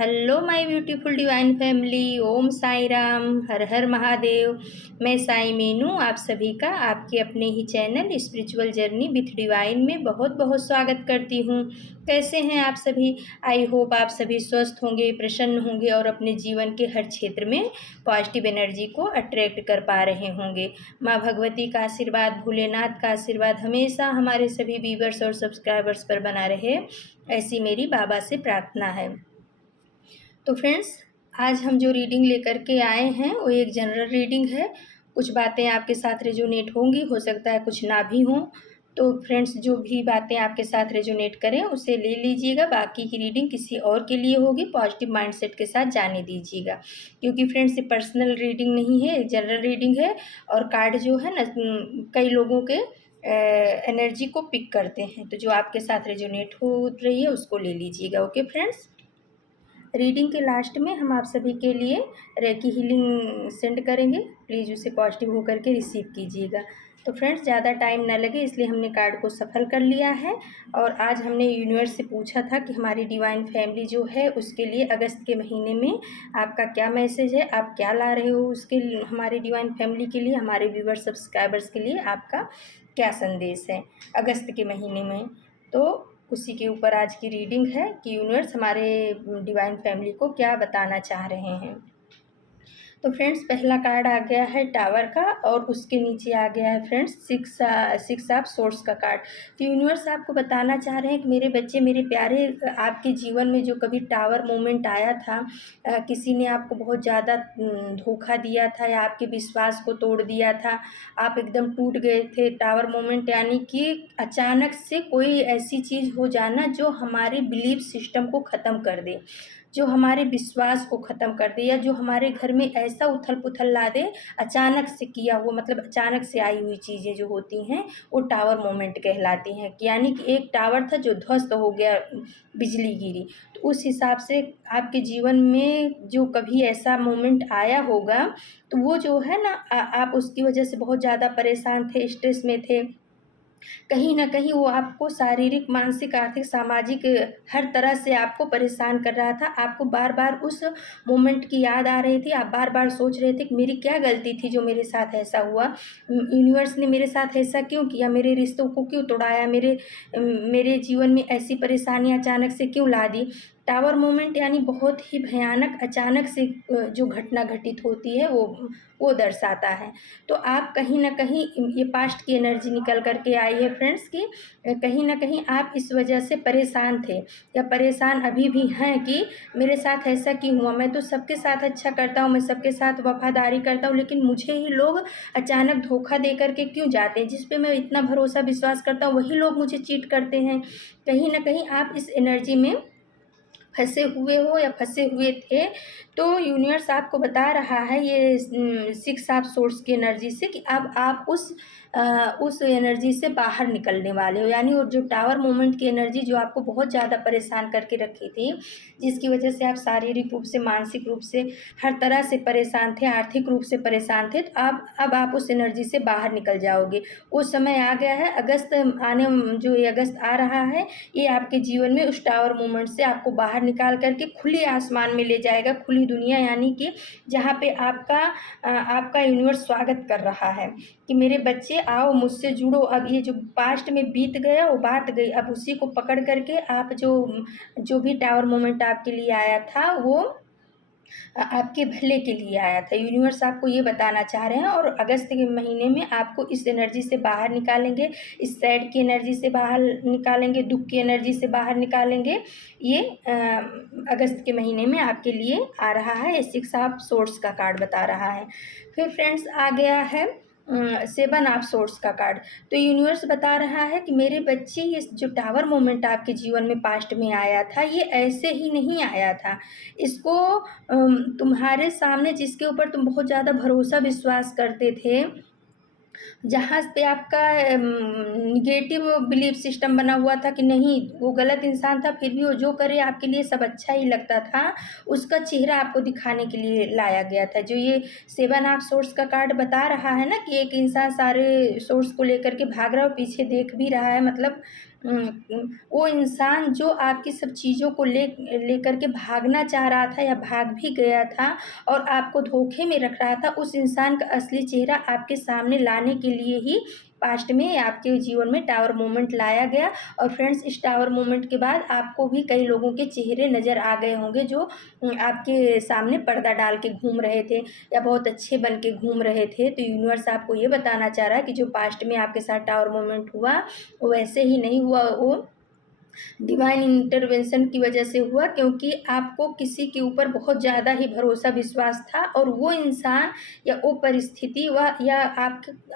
Hello my beautiful divine family. Om Sai Ram, Har Har Mahadev. मैं साई मीनू आप सभी का आपके अपने ही channel spiritual journey with divine में बहुत बहुत स्वागत करती हूँ। कैसे हैं आप सभी? आई होप आप सभी स्वस्थ होंगे, प्रसन्न होंगे और अपने जीवन के हर क्षेत्र में पॉजिटिव एनर्जी को अट्रैक्ट कर पा रहे होंगे। माँ भगवती का आशीर्वाद, भोलेनाथ का आशीर्वाद हमेशा हमारे सभी व्यूवर्स और सब्सक्राइबर्स पर बना रहे, ऐसी मेरी बाबा से प्रार्थना है। तो फ्रेंड्स, आज हम जो रीडिंग लेकर के आए हैं वो एक जनरल रीडिंग है। कुछ बातें आपके साथ रेजोनेट होंगी, हो सकता है कुछ ना भी हों। तो फ्रेंड्स, जो भी बातें आपके साथ रेजोनेट करें उसे ले लीजिएगा। बाकी की रीडिंग किसी और के लिए होगी, पॉजिटिव माइंडसेट के साथ जाने दीजिएगा। क्योंकि फ्रेंड्स, ये पर्सनल रीडिंग नहीं है, जनरल रीडिंग है। और कार्ड जो है ना, कई लोगों के एनर्जी को पिक करते हैं। तो जो आपके साथ रेजोनेट हो रही है उसको ले लीजिएगा। ओके फ्रेंड्स, रीडिंग के लास्ट में हम आप सभी के लिए रेकी हीलिंग सेंड करेंगे। प्लीज़ उसे पॉजिटिव होकर के रिसीव कीजिएगा। तो फ्रेंड्स, ज़्यादा टाइम ना लगे इसलिए हमने कार्ड को सफल कर लिया है। और आज हमने यूनिवर्स से पूछा था कि हमारी डिवाइन फैमिली जो है उसके लिए अगस्त के महीने में आपका क्या मैसेज है, आप क्या ला रहे हो उसके लिए, हमारी डिवाइन फैमिली के लिए, हमारे व्यूवर्स सब्सक्राइबर्स के लिए आपका क्या संदेश है अगस्त के महीने में। तो उसी के ऊपर आज की रीडिंग है कि यूनिवर्स हमारे डिवाइन फैमिली को क्या बताना चाह रहे हैं। तो फ्रेंड्स, पहला कार्ड आ गया है टावर का और उसके नीचे आ गया है फ्रेंड्स सिक्स ऑफ सोर्स का कार्ड। तो यूनिवर्स आपको बताना चाह रहे हैं कि मेरे बच्चे, मेरे प्यारे, आपके जीवन में जो कभी टावर मोमेंट आया था, किसी ने आपको बहुत ज़्यादा धोखा दिया था या आपके विश्वास को तोड़ दिया था, आप एकदम टूट गए थे। टावर मोमेंट यानी कि अचानक से कोई ऐसी चीज़ हो जाना जो हमारे बिलीफ सिस्टम को ख़त्म कर दे, जो हमारे विश्वास को ख़त्म कर दे, या जो हमारे घर में ऐसा उथल पुथल ला दे। अचानक से किया हुआ, मतलब अचानक से आई हुई चीज़ें जो होती हैं वो टावर मोमेंट कहलाती हैं। यानी कि एक टावर था जो ध्वस्त हो गया, बिजली गिरी। तो उस हिसाब से आपके जीवन में जो कभी ऐसा मोमेंट आया होगा तो वो जो है ना, आप उसकी वजह से बहुत ज़्यादा परेशान थे, स्ट्रेस में थे। कहीं न कहीं वो आपको शारीरिक, मानसिक, आर्थिक, सामाजिक हर तरह से आपको परेशान कर रहा था। आपको बार-बार उस मोमेंट की याद आ रही थी। आप बार-बार सोच रहे थे कि मेरी क्या गलती थी जो मेरे साथ ऐसा हुआ? यूनिवर्स ने मेरे साथ ऐसा क्यों किया? मेरे रिश्तों को क्यों तोड़ाया? मेरे जीवन में ऐसी परेशानियाँ अचानक से क्यों ला दी? टावर मोमेंट यानी बहुत ही भयानक, अचानक से जो घटना घटित होती है वो दर्शाता है। तो आप कहीं न कहीं ये पास्ट की एनर्जी निकल कर के आई है फ्रेंड्स कि कहीं न कहीं आप इस वजह से परेशान थे या परेशान अभी भी हैं कि मेरे साथ ऐसा क्यों हुआ? मैं तो सबके साथ अच्छा करता हूँ, मैं सबके साथ वफ़ादारी करता हूँ, लेकिन मुझे ही लोग अचानक धोखा दे कर के क्यों जाते हैं? जिस पे मैं इतना भरोसा विश्वास करता हूँ वही लोग मुझे चीट करते हैं। कहीं न कहीं आप इस एनर्जी में फँसे हुए हो या फँसे हुए थे। तो यूनिवर्स आपको बता रहा है ये सिक्स ऑफ सोर्स की एनर्जी से कि अब आप उस एनर्जी से बाहर निकलने वाले हो। यानी वो जो टावर मोमेंट की एनर्जी जो आपको बहुत ज़्यादा परेशान करके रखी थी, जिसकी वजह से आप शारीरिक रूप से, मानसिक रूप से, हर तरह से परेशान थे, आर्थिक रूप से परेशान थे, तो अब आप उस एनर्जी से बाहर निकल जाओगे। वो समय आ गया है। जो ये अगस्त आ रहा है, ये आपके जीवन में उस टावर मोमेंट से आपको बाहर निकाल करके खुले आसमान में ले जाएगा, खुली दुनिया, यानी कि जहाँ पे आपका यूनिवर्स स्वागत कर रहा है कि मेरे बच्चे आओ, मुझसे जुड़ो। अब ये जो पास्ट में बीत गया वो बात गई, अब उसी को पकड़ करके आप जो भी टावर मोमेंट आपके लिए आया था वो आपके भले के लिए आया था। यूनिवर्स आपको ये बताना चाह रहे हैं और अगस्त के महीने में आपको इस एनर्जी से बाहर निकालेंगे, इस सैड की एनर्जी से बाहर निकालेंगे, दुःख की एनर्जी से बाहर निकालेंगे। ये अगस्त के महीने में आपके लिए आ रहा है। ये सिक्स ऑफ सोर्ड्स का कार्ड बता रहा है। फिर फ्रेंड्स, आ गया है सेवन ऑफ सोर्ड्स का कार्ड। तो यूनिवर्स बता रहा है कि मेरे बच्चे, ये जो टावर मोमेंट आपके जीवन में पास्ट में आया था ये ऐसे ही नहीं आया था। इसको तुम्हारे सामने, जिसके ऊपर तुम बहुत ज़्यादा भरोसा विश्वास करते थे, जहाँ पे आपका निगेटिव बिलीफ सिस्टम बना हुआ था कि नहीं वो गलत इंसान था, फिर भी वो जो करे आपके लिए सब अच्छा ही लगता था, उसका चेहरा आपको दिखाने के लिए लाया गया था। जो ये सेवन ऑफ सोर्स का कार्ड बता रहा है ना कि एक इंसान सारे सोर्स को लेकर के भाग रहा है और पीछे देख भी रहा है, मतलब वो इंसान जो आपकी सब चीज़ों को लेकर के भागना चाह रहा था या भाग भी गया था और आपको धोखे में रख रहा था, उस इंसान का असली चेहरा आपके सामने लाने के लिए ही पास्ट में आपके जीवन में टावर मोमेंट लाया गया। और फ्रेंड्स, इस टावर मोमेंट के बाद आपको भी कई लोगों के चेहरे नज़र आ गए होंगे जो आपके सामने पर्दा डाल के घूम रहे थे या बहुत अच्छे बन के घूम रहे थे। तो यूनिवर्स आपको ये बताना चाह रहा है कि जो पास्ट में आपके साथ टावर मोमेंट हुआ वो वैसे ही नहीं हुआ, वो डिवाइन इंटरवेंशन की वजह से हुआ, क्योंकि आपको किसी के ऊपर बहुत ज़्यादा ही भरोसा विश्वास था और वो इंसान या वो परिस्थिति या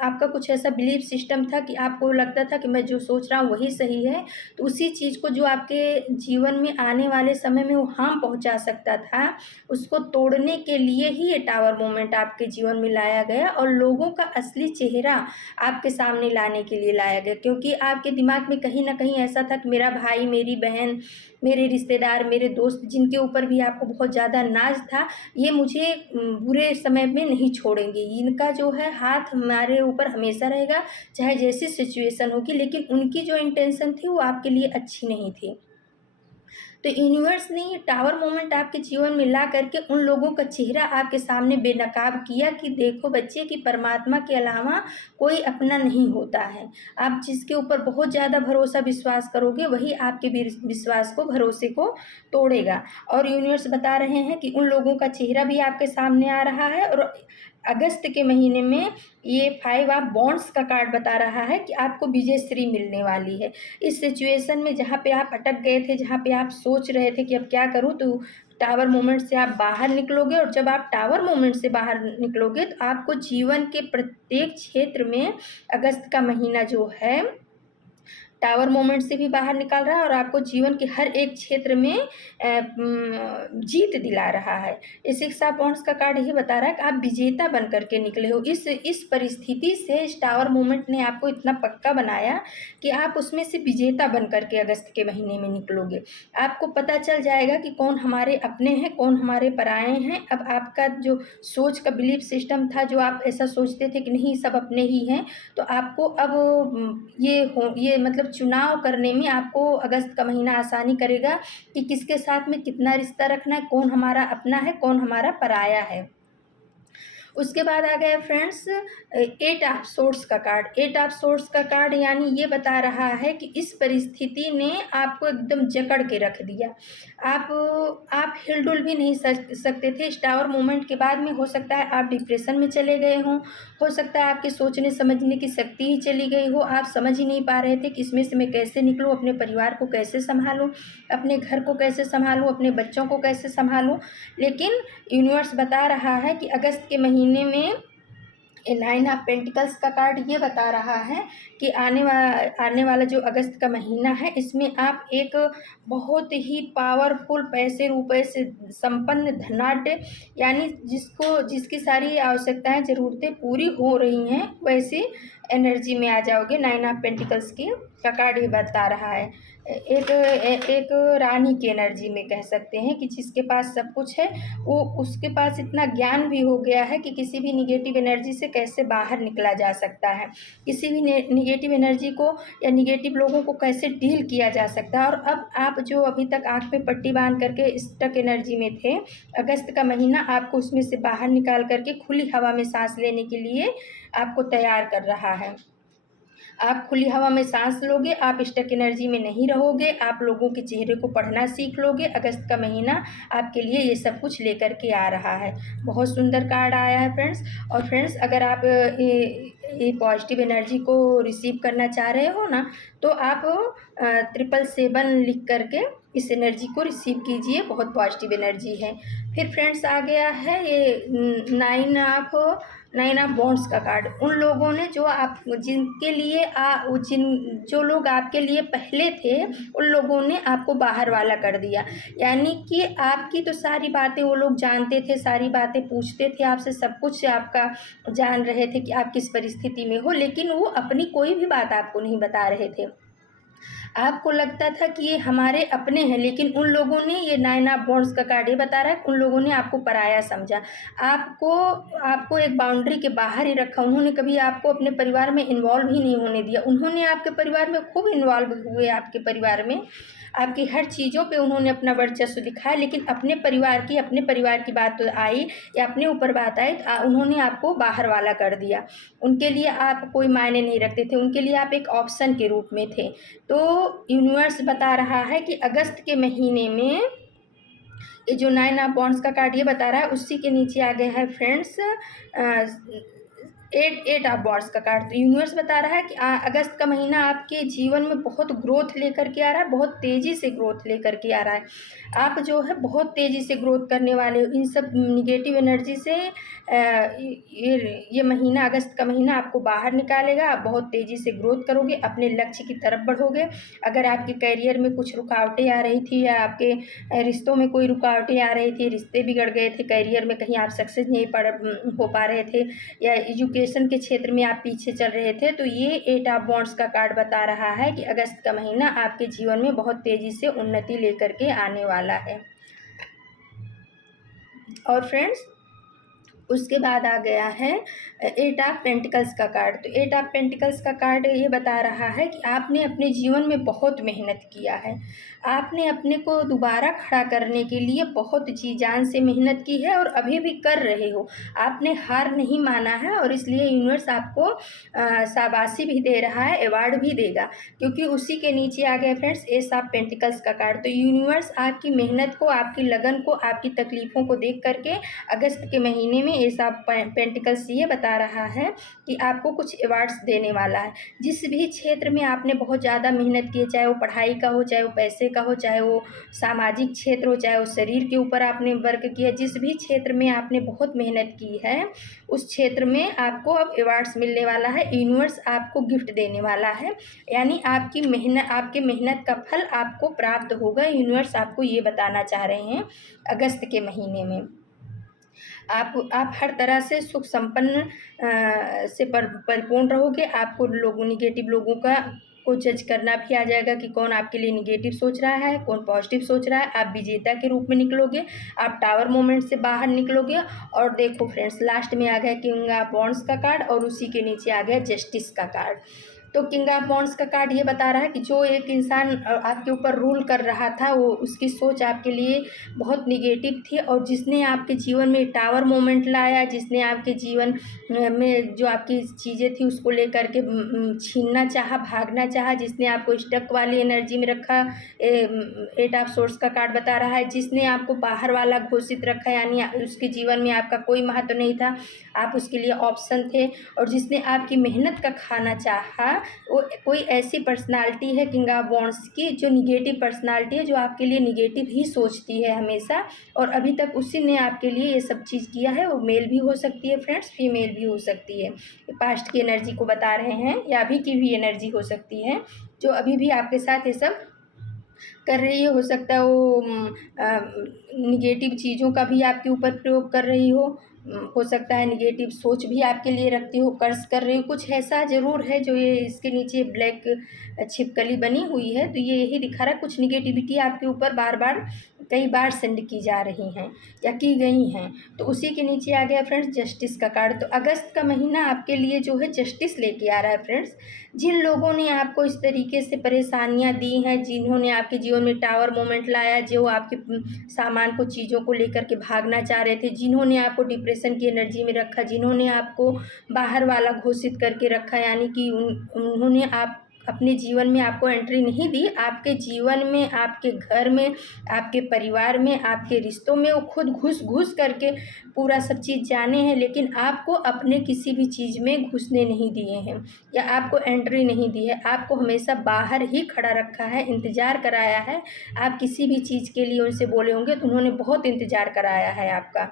आपका कुछ ऐसा बिलीफ सिस्टम था कि आपको लगता था कि मैं जो सोच रहा हूँ वही सही है। तो उसी चीज़ को जो आपके जीवन में आने वाले समय में वो हार्म पहुँचा सकता था, उसको तोड़ने के लिए ही ये टावर मोमेंट आपके जीवन में लाया गया और लोगों का असली चेहरा आपके सामने लाने के लिए लाया गया। क्योंकि आपके दिमाग में कहीं ना कहीं ऐसा था कि मेरा भाई, मेरी बहन, मेरे रिश्तेदार, मेरे दोस्त, जिनके ऊपर भी आपको बहुत ज़्यादा नाज था, ये मुझे बुरे समय में नहीं छोड़ेंगे, इनका जो है हाथ हमारे ऊपर हमेशा रहेगा, चाहे जैसी सिचुएशन होगी। लेकिन उनकी जो इंटेंशन थी वो आपके लिए अच्छी नहीं थी। तो यूनिवर्स ने ये टावर मोमेंट आपके जीवन में ला करके उन लोगों का चेहरा आपके सामने बेनकाब किया कि देखो बच्चे, कि परमात्मा के अलावा कोई अपना नहीं होता है। आप जिसके ऊपर बहुत ज़्यादा भरोसा विश्वास करोगे वही आपके विश्वास को, भरोसे को तोड़ेगा। और यूनिवर्स बता रहे हैं कि उन लोगों का चेहरा भी आपके सामने आ रहा है। और अगस्त के महीने में ये 5 ऑफ बॉन्ड्स का कार्ड बता रहा है कि आपको विजयश्री मिलने वाली है। इस सिचुएशन में जहाँ पे आप अटक गए थे, जहाँ पे आप सोच रहे थे कि अब क्या करूँ, तो टावर मोमेंट से आप बाहर निकलोगे। और जब आप टावर मोमेंट से बाहर निकलोगे तो आपको जीवन के प्रत्येक क्षेत्र में अगस्त का महीना जो है टावर मोमेंट से भी बाहर निकाल रहा है और आपको जीवन के हर एक क्षेत्र में जीत दिला रहा है। इस 6 ऑफ वांड्स का कार्ड ये बता रहा है कि आप विजेता बन करके निकले हो। इस परिस्थिति से इस टावर मोमेंट ने आपको इतना पक्का बनाया कि आप उसमें से विजेता बन करके अगस्त के महीने में निकलोगे। आपको पता चल जाएगा कि कौन हमारे अपने हैं, कौन हमारे पराए हैं। अब आपका जो सोच का बिलीफ सिस्टम था, जो आप ऐसा सोचते थे कि नहीं सब अपने ही हैं, तो आपको अब ये मतलब चुनाव करने में आपको अगस्त का महीना आसानी करेगा कि किसके साथ में कितना रिश्ता रखना है, कौन हमारा अपना है, कौन हमारा पराया है। उसके बाद आ गया फ्रेंड्स 8 ऑफ सोर्ड्स का कार्ड। 8 ऑफ सोर्ड्स का कार्ड यानी ये बता रहा है कि इस परिस्थिति ने आपको एकदम जकड़ के रख दिया। आप हिलडुल भी नहीं सकते थे। इस टावर मोमेंट के बाद में हो सकता है आप डिप्रेशन में चले गए हों, हो सकता है आपके सोचने समझने की शक्ति ही चली गई हो, आप समझ ही नहीं पा रहे थे कि इसमें से मैं कैसे निकलूँ, अपने परिवार को कैसे संभालूँ, अपने घर को कैसे संभालूँ, अपने बच्चों को कैसे संभालूँ। लेकिन यूनिवर्स बता रहा है कि अगस्त के महीने में 9 ऑफ पेंटिकल्स का कार्ड ये बता रहा है कि आने वाला जो अगस्त का महीना है, इसमें आप एक बहुत ही पावरफुल पैसे रुपए से संपन्न धनाढ्य, यानी जिसकी सारी आवश्यकताएं ज़रूरतें पूरी हो रही हैं, वैसी एनर्जी में आ जाओगे। 9 ऑफ पेंटिकल्स की का कार्ड ये बता रहा है। एक रानी की एनर्जी में कह सकते हैं कि जिसके पास सब कुछ है, वो उसके पास इतना ज्ञान भी हो गया है कि किसी भी निगेटिव एनर्जी से कैसे बाहर निकला जा सकता है, किसी भी निगेटिव एनर्जी को या निगेटिव लोगों को कैसे डील किया जा सकता है। और अब आप जो अभी तक आँख पे पट्टी बांध करके स्टक एनर्जी में थे, अगस्त का महीना आपको उसमें से बाहर निकाल करके खुली हवा में सांस लेने के लिए आपको तैयार कर रहा है। आप खुली हवा में सांस लोगे, आप स्टक एनर्जी में नहीं रहोगे, आप लोगों के चेहरे को पढ़ना सीख लोगे। अगस्त का महीना आपके लिए ये सब कुछ लेकर के आ रहा है। बहुत सुंदर कार्ड आया है फ्रेंड्स। और फ्रेंड्स, अगर आप ये पॉजिटिव एनर्जी को रिसीव करना चाह रहे हो ना, तो आप 777 लिख करके इस एनर्जी को रिसीव कीजिए, बहुत पॉजिटिव एनर्जी है। फिर फ्रेंड्स आ गया है ये 9 ऑफ बॉन्ड्स का कार्ड। उन लोगों ने जो जो लोग आपके लिए पहले थे, उन लोगों ने आपको बाहर वाला कर दिया। यानी कि आपकी तो सारी बातें वो लोग जानते थे, सारी बातें पूछते थे आपसे, सब कुछ आपका जान रहे थे कि आप किस परिस्थिति में हो, लेकिन वो अपनी कोई भी बात आपको नहीं बता रहे थे। आपको लगता था कि ये हमारे अपने हैं, लेकिन उन लोगों ने, ये 9 ऑफ वॉन्ड्स का कार्ड ये बता रहा है, उन लोगों ने आपको पराया समझा, आपको आपको एक बाउंड्री के बाहर ही रखा। उन्होंने कभी आपको अपने परिवार में इन्वॉल्व ही नहीं होने दिया। उन्होंने आपके परिवार में खूब इन्वॉल्व हुए, आपके परिवार में आपकी हर चीज़ों पे उन्होंने अपना वर्चस्व दिखाया, लेकिन अपने परिवार की बात तो आई या अपने ऊपर बात आई तो उन्होंने आपको बाहर वाला कर दिया। उनके लिए आप कोई मायने नहीं रखते थे, उनके लिए आप एक ऑप्शन के रूप में थे। तो यूनिवर्स बता रहा है कि अगस्त के महीने में ये जो 9 ऑफ वॉन्ड्स का कार्ड ये बता रहा है, उसी के नीचे आ गया है फ्रेंड्स 8 ऑफ वॉन्ड्स का कार्ड। तो यूनिवर्स बता रहा है कि अगस्त का महीना आपके जीवन में बहुत ग्रोथ लेकर के आ रहा है, बहुत तेज़ी से ग्रोथ लेकर के आ रहा है। आप जो है बहुत तेज़ी से ग्रोथ करने वाले हो। इन सब निगेटिव एनर्जी से ये महीना, अगस्त का महीना आपको बाहर निकालेगा। आप बहुत तेज़ी से ग्रोथ करोगे, अपने लक्ष्य की तरफ बढ़ोगे। अगर आपके करियर में कुछ रुकावटें आ रही थी या आपके रिश्तों में कोई रुकावटें आ रही थी, रिश्ते बिगड़ गए थे, करियर में कहीं आप सक्सेस नहीं हो पा रहे थे, या एजुकेशन के क्षेत्र में आप पीछे चल रहे थे, तो ये 8 ऑफ वॉन्ड्स का कार्ड बता रहा है कि अगस्त का महीना आपके जीवन में बहुत तेज़ी से उन्नति लेकर के आने वाला है। और फ्रेंड्स, उसके बाद आ गया है 8 ऑफ पेंटिकल्स का कार्ड। तो 8 ऑफ पेंटिकल्स का कार्ड ये बता रहा है कि आपने अपने जीवन में बहुत मेहनत किया है, आपने अपने को दोबारा खड़ा करने के लिए बहुत जी जान से मेहनत की है और अभी भी कर रहे हो। आपने हार नहीं माना है और इसलिए यूनिवर्स आपको शाबाशी भी दे रहा है, अवार्ड भी देगा, क्योंकि उसी के नीचे आ गया फ्रेंड्स एस ऑफ पेंटिकल्स का कार्ड। तो यूनिवर्स आपकी मेहनत को, आपकी लगन को, आपकी तकलीफ़ों को देख करके अगस्त के महीने में एस ऑफ पेंटिकल्स ये बता रहा है कि आपको कुछ अवार्ड्स देने वाला है। जिस भी क्षेत्र में आपने बहुत ज़्यादा मेहनत की है, चाहे वो पढ़ाई का हो, चाहे वो पैसे का हो, चाहे वो सामाजिक क्षेत्र हो, चाहे वो शरीर के ऊपर आपने वर्क किया, जिस भी क्षेत्र में आपने बहुत मेहनत की है, उस क्षेत्र में आपको अब अवार्ड्स मिलने वाला है। यूनिवर्स आपको गिफ्ट देने वाला है, यानी आपकी मेहनत, आपके मेहनत का फल आपको प्राप्त होगा। यूनिवर्स आपको ये बताना चाह रहे हैं अगस्त के महीने में आप हर तरह से सुख संपन्न से परिपूर्ण रहोगे। आपको निगेटिव लोगों को जज करना भी आ जाएगा कि कौन आपके लिए निगेटिव सोच रहा है, कौन पॉजिटिव सोच रहा है। आप विजेता के रूप में निकलोगे, आप टावर मोमेंट से बाहर निकलोगे। और देखो फ्रेंड्स, लास्ट में आ गया किंग ऑफ वॉन्ड्स का कार्ड और उसी के नीचे आ गया जस्टिस का कार्ड। तो किंग ऑफ वॉन्ड्स का कार्ड ये बता रहा है कि जो एक इंसान आपके ऊपर रूल कर रहा था, वो उसकी सोच आपके लिए बहुत निगेटिव थी, और जिसने आपके जीवन में टावर मोमेंट लाया, जिसने आपके जीवन में जो आपकी चीज़ें थी उसको लेकर के छीनना चाहा, भागना चाहा, जिसने आपको स्टक वाली एनर्जी में रखा, 8 ऑफ सोर्स का कार्ड बता रहा है, जिसने आपको बाहर वाला घोषित रखा, यानी उसके जीवन में आपका कोई महत्व नहीं था, आप उसके लिए ऑप्शन थे, और जिसने आपकी मेहनत का खाना चाहा, वो कोई ऐसी पर्सनालिटी है किंग ऑफ वॉन्ड्स की, जो निगेटिव पर्सनालिटी है, जो आपके लिए निगेटिव ही सोचती है हमेशा, और अभी तक उसी ने आपके लिए ये सब चीज़ किया है। वो मेल भी हो सकती है फ्रेंड्स, फीमेल भी हो सकती है। पास्ट की एनर्जी को बता रहे हैं, या अभी की भी एनर्जी हो सकती है, जो अभी भी आपके साथ ये सब कर रही है। हो सकता है वो निगेटिव चीज़ों का भी आपके ऊपर प्रयोग कर रही हो सकता है निगेटिव सोच भी आपके लिए रखती हो, कर्ज कर रही हो, कुछ ऐसा ज़रूर है जो ये इसके नीचे ब्लैक छिपकली बनी हुई है। तो ये यही दिखा रहा है, कुछ निगेटिविटी आपके ऊपर बार बार कई बार सेंड की जा रही हैं या की गई हैं। तो उसी के नीचे आ गया फ्रेंड्स जस्टिस का कार्ड। तो अगस्त का महीना आपके लिए जो है जस्टिस लेके आ रहा है फ्रेंड्स। जिन लोगों ने आपको इस तरीके से परेशानियां दी हैं, जिन्होंने आपके जीवन में टावर मोमेंट लाया, जो आपके सामान को, चीज़ों को लेकर के भागना चाह रहे थे, जिन्होंने आपको डिप्रेशन की एनर्जी में रखा, जिन्होंने आपको बाहर वाला घोषित करके रखा, यानी कि उन्होंने आप अपने जीवन में आपको एंट्री नहीं दी, आपके जीवन में, आपके घर में, आपके परिवार में, आपके रिश्तों में वो खुद घुस करके पूरा सब चीज़ जाने हैं, लेकिन आपको अपने किसी भी चीज़ में घुसने नहीं दिए हैं या आपको एंट्री नहीं दी है। आपको हमेशा बाहर ही खड़ा रखा है, इंतज़ार कराया है। आप किसी भी चीज़ के लिए उनसे बोले होंगे तो उन्होंने बहुत इंतज़ार कराया है आपका,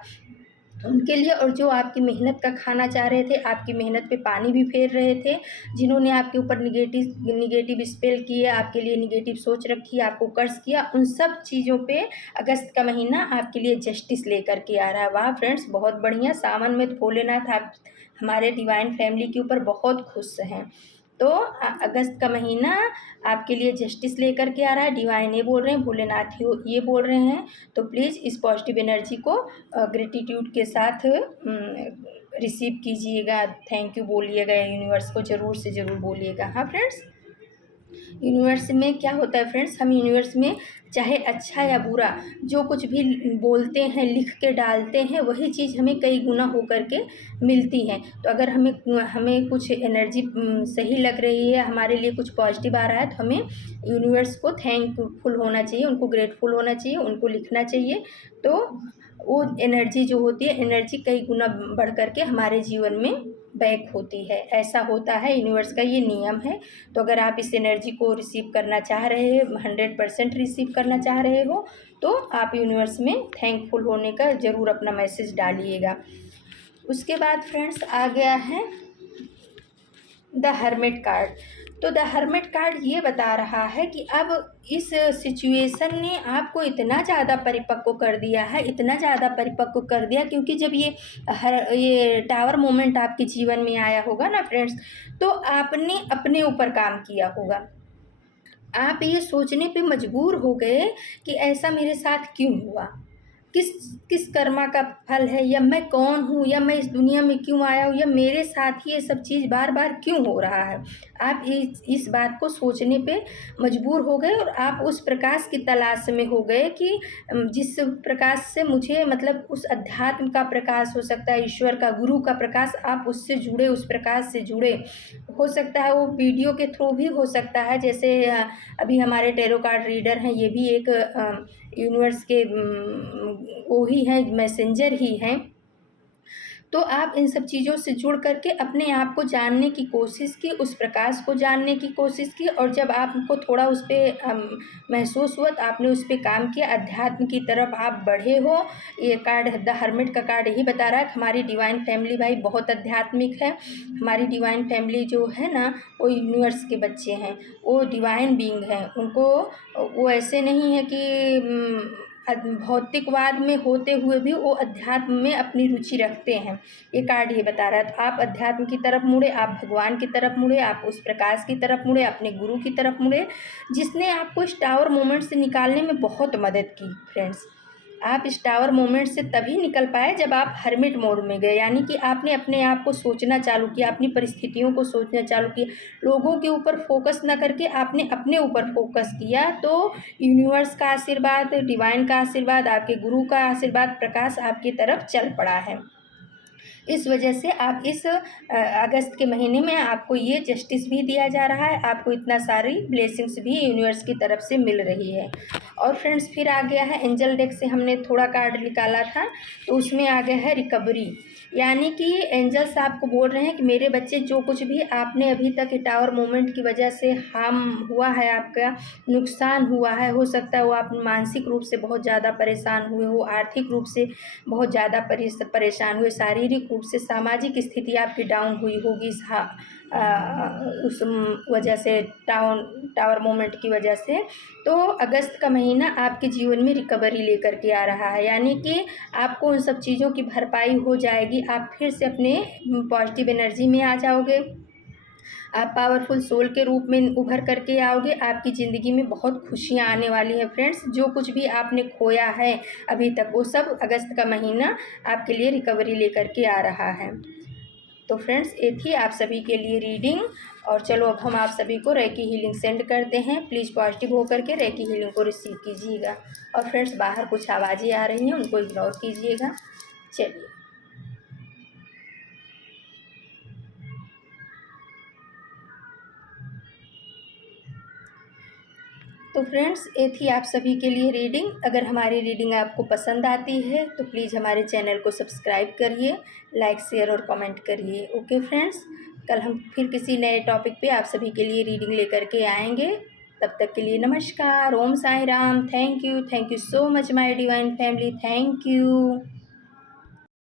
उनके लिए। और जो आपकी मेहनत का खाना चाह रहे थे, आपकी मेहनत पे पानी भी फेर रहे थे, जिन्होंने आपके ऊपर निगेटिव स्पेल किए, आपके लिए निगेटिव सोच रखी, आपको कर्ज किया, उन सब चीज़ों पे अगस्त का महीना आपके लिए जस्टिस लेकर के आ रहा है। वाह फ्रेंड्स, बहुत बढ़िया। सावन में भोलेनाथ आप हमारे डिवाइन फैमिली के ऊपर बहुत खुश हैं। तो अगस्त का महीना आपके लिए जस्टिस लेकर के आ रहा है। डिवाइन ये बोल रहे हैं, भोलेनाथ ये बोल रहे हैं। तो प्लीज़ इस पॉजिटिव एनर्जी को ग्रेटिट्यूड के साथ रिसीव कीजिएगा, थैंक यू बोलिएगा, यूनिवर्स को ज़रूर से ज़रूर बोलिएगा। हाँ फ्रेंड्स, यूनिवर्स में क्या होता है फ्रेंड्स, हम यूनिवर्स में चाहे अच्छा या बुरा जो कुछ भी बोलते हैं, लिख के डालते हैं, वही चीज़ हमें कई गुना हो कर के मिलती है। तो अगर हमें कुछ एनर्जी सही लग रही है, हमारे लिए कुछ पॉजिटिव आ रहा है, तो हमें यूनिवर्स को थैंकफुल होना चाहिए, उनको ग्रेटफुल होना चाहिए, उनको लिखना चाहिए। तो वो एनर्जी जो होती है, एनर्जी कई गुना बढ़ कर के हमारे जीवन में बैक होती है। ऐसा होता है, यूनिवर्स का ये नियम है। तो अगर आप इस एनर्जी को रिसीव करना चाह रहे हैं, 100% रिसीव करना चाह रहे हो, तो आप यूनिवर्स में थैंकफुल होने का ज़रूर अपना मैसेज डालिएगा। उसके बाद फ्रेंड्स आ गया है द हर्मिट कार्ड। तो द हर्मिट कार्ड ये बता रहा है कि अब इस सिचुएशन ने आपको इतना ज़्यादा परिपक्व कर दिया है, इतना ज़्यादा परिपक्व कर दिया, क्योंकि जब ये टावर मोमेंट आपके जीवन में आया होगा ना फ्रेंड्स, तो आपने अपने ऊपर काम किया होगा। आप ये सोचने पे मजबूर हो गए कि ऐसा मेरे साथ क्यों हुआ, किस किस कर्मा का फल है, या मैं कौन हूँ, या मैं इस दुनिया में क्यों आया हूँ, या मेरे साथ ही ये सब चीज़ बार बार क्यों हो रहा है। आप इस बात को सोचने पे मजबूर हो गए और आप उस प्रकाश की तलाश में हो गए कि जिस प्रकाश से मुझे, मतलब उस अध्यात्म का प्रकाश हो सकता है, ईश्वर का, गुरु का प्रकाश, आप उससे जुड़े, उस प्रकाश से जुड़े। हो सकता है वो वीडियो के थ्रू भी हो सकता है, जैसे अभी हमारे टैरो कार्ड रीडर हैं, ये भी एक यूनिवर्स के वो ही हैं, मैसेंजर ही हैं। तो आप इन सब चीज़ों से जुड़ करके अपने आप को जानने की कोशिश की, उस प्रकाश को जानने की कोशिश की, और जब आपको थोड़ा उस पर महसूस हुआ तो आपने उस पर काम किया, अध्यात्म की तरफ आप बढ़े हो। ये कार्ड, द हर्मिट का कार्ड यही बता रहा है कि हमारी डिवाइन फैमिली भाई बहुत आध्यात्मिक है। हमारी डिवाइन फैमिली जो है ना, वो यूनिवर्स के बच्चे हैं, वो डिवाइन बीइंग हैं। उनको, वो ऐसे नहीं है कि भौतिकवाद में होते हुए भी वो अध्यात्म में अपनी रुचि रखते हैं। ये कार्ड ये बता रहा है। तो आप अध्यात्म की तरफ मुड़े, आप भगवान की तरफ मुड़े, आप उस प्रकाश की तरफ मुड़े, अपने गुरु की तरफ मुड़े, जिसने आपको इस टावर मोमेंट से निकालने में बहुत मदद की फ्रेंड्स। आप इस टावर मोमेंट से तभी निकल पाए जब आप हर्मिट मोड में गए, यानी कि आपने अपने आप को सोचना चालू किया, अपनी परिस्थितियों को सोचना चालू किया, लोगों के ऊपर फोकस न करके आपने अपने ऊपर फोकस किया। तो यूनिवर्स का आशीर्वाद, डिवाइन का आशीर्वाद, आपके गुरु का आशीर्वाद, प्रकाश आपकी तरफ चल पड़ा है। इस वजह से आप इस अगस्त के महीने में आपको ये जस्टिस भी दिया जा रहा है, आपको इतना सारी ब्लेसिंग्स भी यूनिवर्स की तरफ से मिल रही है। और फ्रेंड्स फिर आ गया है एंजल डेक से हमने थोड़ा कार्ड निकाला था, तो उसमें आ गया है रिकवरी। यानी कि एंजल्स आपको बोल रहे हैं कि मेरे बच्चे, जो कुछ भी आपने अभी तक टावर मोमेंट की वजह से हार्म हुआ है, आपका नुकसान हुआ है, हो सकता है वो आप मानसिक रूप से बहुत ज़्यादा परेशान हुए हो, आर्थिक रूप से बहुत ज़्यादा परेशान हुए, शारीरिक रूप से, सामाजिक स्थिति आपकी डाउन हुई होगी उस वजह से, टावर मोमेंट की वजह से। तो अगस्त का महीना आपके जीवन में रिकवरी लेकर के आ रहा है, यानी कि आपको उन सब चीज़ों की भरपाई हो जाएगी, आप फिर से अपने पॉजिटिव एनर्जी में आ जाओगे, आप पावरफुल सोल के रूप में उभर करके आओगे। आपकी ज़िंदगी में बहुत खुशियाँ आने वाली हैं फ्रेंड्स। जो कुछ भी आपने खोया है अभी तक, वो सब अगस्त का महीना आपके लिए रिकवरी लेकर के आ रहा है। तो फ्रेंड्स, ये थी आप सभी के लिए रीडिंग। और चलो अब हम आप सभी को रेकी हीलिंग सेंड करते हैं। प्लीज़ पॉजिटिव होकर के रेकी हीलिंग को रिसीव कीजिएगा। और फ्रेंड्स, बाहर कुछ आवाज़ें आ रही हैं, उनको इग्नोर कीजिएगा। चलिए, तो फ्रेंड्स, ये थी आप सभी के लिए रीडिंग। अगर हमारी रीडिंग आपको पसंद आती है तो प्लीज़ हमारे चैनल को सब्सक्राइब करिए, लाइक, शेयर और कमेंट करिए। ओके फ्रेंड्स, कल हम फिर किसी नए टॉपिक पे आप सभी के लिए रीडिंग लेकर के आएंगे। तब तक के लिए नमस्कार, Om Sai Ram. Thank you so much my divine family, thank you.